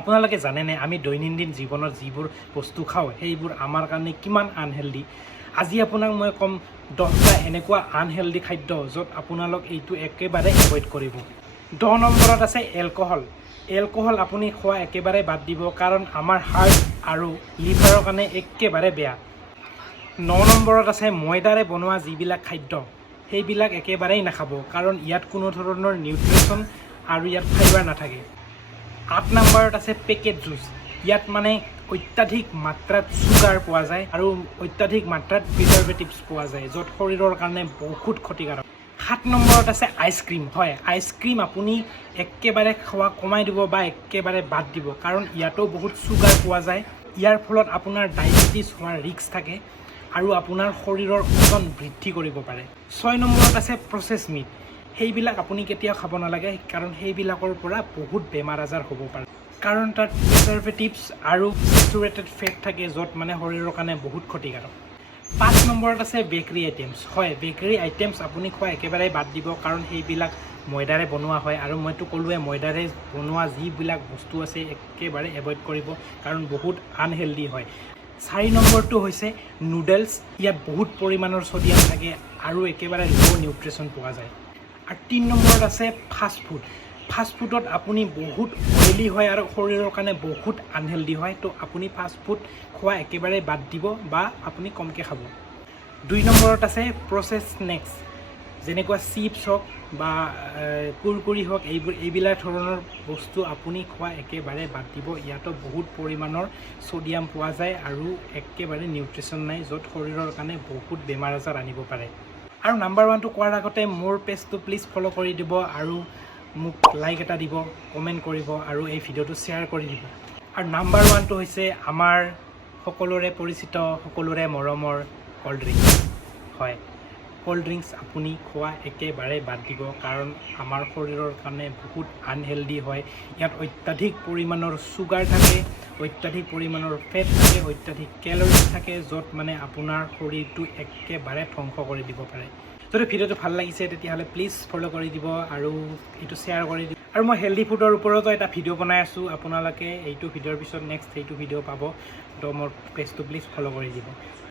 আপোনালোকে জানেনে আমি দৈনন্দিন জীৱনত যিবোৰ বস্তু খাওঁ সেইবোৰ আমাৰ কাৰণে কিমান আনহেল্ডি। আজি আপোনাক মই ক'ম 10টা এনেকুৱা আনহেল্ডি খাদ্য য'ত আপোনালোক এইটো একেবাৰে এভইড কৰিব। 10 নম্বৰত আছে এলকহল। এলকহল আপুনি খোৱা একেবাৰে বাদ দিব, কাৰণ আমাৰ হাৰ্ট আৰু লিভাৰৰ কাৰণে একেবাৰে বেয়া। 9 নম্বৰত আছে ময়দাৰে বনোৱা যিবিলাক খাদ্য সেইবিলাক একেবাৰেই নাখাব, কাৰণ ইয়াত কোনো ধৰণৰ নিউট্ৰিশ্যন আৰু ইয়াত ফাইবাৰ নাথাকে। 8 নম্বৰত আছে পেকেট জুচ। ইয়াত মানে অত্যাধিক মাত্ৰাত চুগাৰ পোৱা যায় আৰু অত্যাধিক মাত্ৰাত প্ৰিজাৰ্ভেটিভছ পোৱা যায়, য'ত শৰীৰৰ কাৰণে বহুত ক্ষতিকাৰক। 7 নম্বৰত আছে আইচক্ৰীম। হয়, আইচক্ৰীম আপুনি একেবাৰে খোৱা কমাই দিব বা একেবাৰে বাদ দিব, কাৰণ ইয়াতো বহুত চুগাৰ পোৱা যায়। ইয়াৰ ফলত আপোনাৰ ডায়েবেটিছ হোৱাৰ ৰিস্ক থাকে আৰু আপোনাৰ শৰীৰৰ ওজন বৃদ্ধি কৰিব পাৰে। 6 নম্বৰত আছে প্ৰচেছ মিট। সেইবিলাক আপুনি কেতিয়াও খাব নালাগে, কাৰণ সেইবিলাকৰ পৰা বহুত বেমাৰ আজাৰ হ'ব পাৰে, কাৰণ তাত প্ৰিজাৰ্ভেটিভছ আৰু চেচুৰেটেড ফেট থাকে, য'ত মানে শৰীৰৰ কাৰণে বহুত ক্ষতিকাৰক। 5 নম্বৰত আছে বেকাৰী আইটেমছ। হয়, বেকাৰী আইটেমছ আপুনি খোৱা একেবাৰে বাদ দিব, কাৰণ সেইবিলাক ময়দাৰে বনোৱা হয় আৰু মইতো ক'লোৱে ময়দাৰে বনোৱা যিবিলাক বস্তু আছে একেবাৰে এভইড কৰিব, কাৰণ বহুত আনহেল্ডি হয়। 4 নম্বৰটো হৈছে নুডলছ। ইয়াত বহুত পৰিমাণৰ ছডিয়াম থাকে আৰু একেবাৰে ল' নিউট্ৰিশ্যন পোৱা যায়। আৰু 3 নম্বৰত আছে ফাষ্টফুড। ফাষ্টফুডত আপুনি বহুত অইলি হয় আৰু শৰীৰৰ কাৰণে বহুত আনহেল্ডি হয়, তো আপুনি ফাষ্টফুড খোৱা একেবাৰে বাদ দিব বা আপুনি কমকৈ খাব। 2 নম্বৰত আছে প্ৰচেছ স্নেক্স, যেনেকুৱা চিপছ হওক বা কুৰকুৰি হওক, এইবিলাক ধৰণৰ বস্তু আপুনি খোৱা একেবাৰে বাদ দিব। ইয়াতো বহুত পৰিমাণৰ ছডিয়াম পোৱা যায় আৰু একেবাৰে নিউট্ৰিশ্যন নাই, য'ত শৰীৰৰ কাৰণে বহুত বেমাৰ আজাৰ আনিব পাৰে। আৰু নাম্বাৰ 1টো কোৱাৰ আগতে মোৰ পেজটো প্লিজ ফ'ল' কৰি দিব আৰু মোক লাইক এটা দিব, কমেণ্ট কৰিব আৰু এই ভিডিঅ'টো শ্বেয়াৰ কৰি দিব। আৰু নাম্বাৰ 1টো হৈছে আমাৰ সকলোৰে পৰিচিত, সকলোৰে মৰমৰ ক'ল্ড ড্ৰিংকছ। হয়, ক'ল্ড ড্ৰিংকছ আপুনি খোৱা একেবাৰে বাদ দিব, কাৰণ আমাৰ শৰীৰৰ কাৰণে বহুত আনহেল্ডি হয়। ইয়াত অত্যাধিক পৰিমাণৰ চুগাৰ থাকে, অত্যাধিক পৰিমাণৰ ফেট থাকে, অত্যাধিক কেলৰিজ থাকে, য'ত মানে আপোনাৰ শৰীৰটো একেবাৰে ধ্বংস কৰি দিব পাৰে। যদি ভিডিঅ'টো ভাল লাগিছে তেতিয়াহ'লে প্লিজ ফ'ল' কৰি দিব আৰু এইটো শ্বেয়াৰ কৰি দিব। আৰু মই হেল্ডি ফুডৰ ওপৰতো এটা ভিডিঅ' বনাই আছোঁ, আপোনালোকে এইটো ভিডিঅ'ৰ পিছত নেক্সট সেইটো ভিডিঅ' পাব, তো মোৰ পেজটো প্লিজ ফ'ল' কৰি দিব।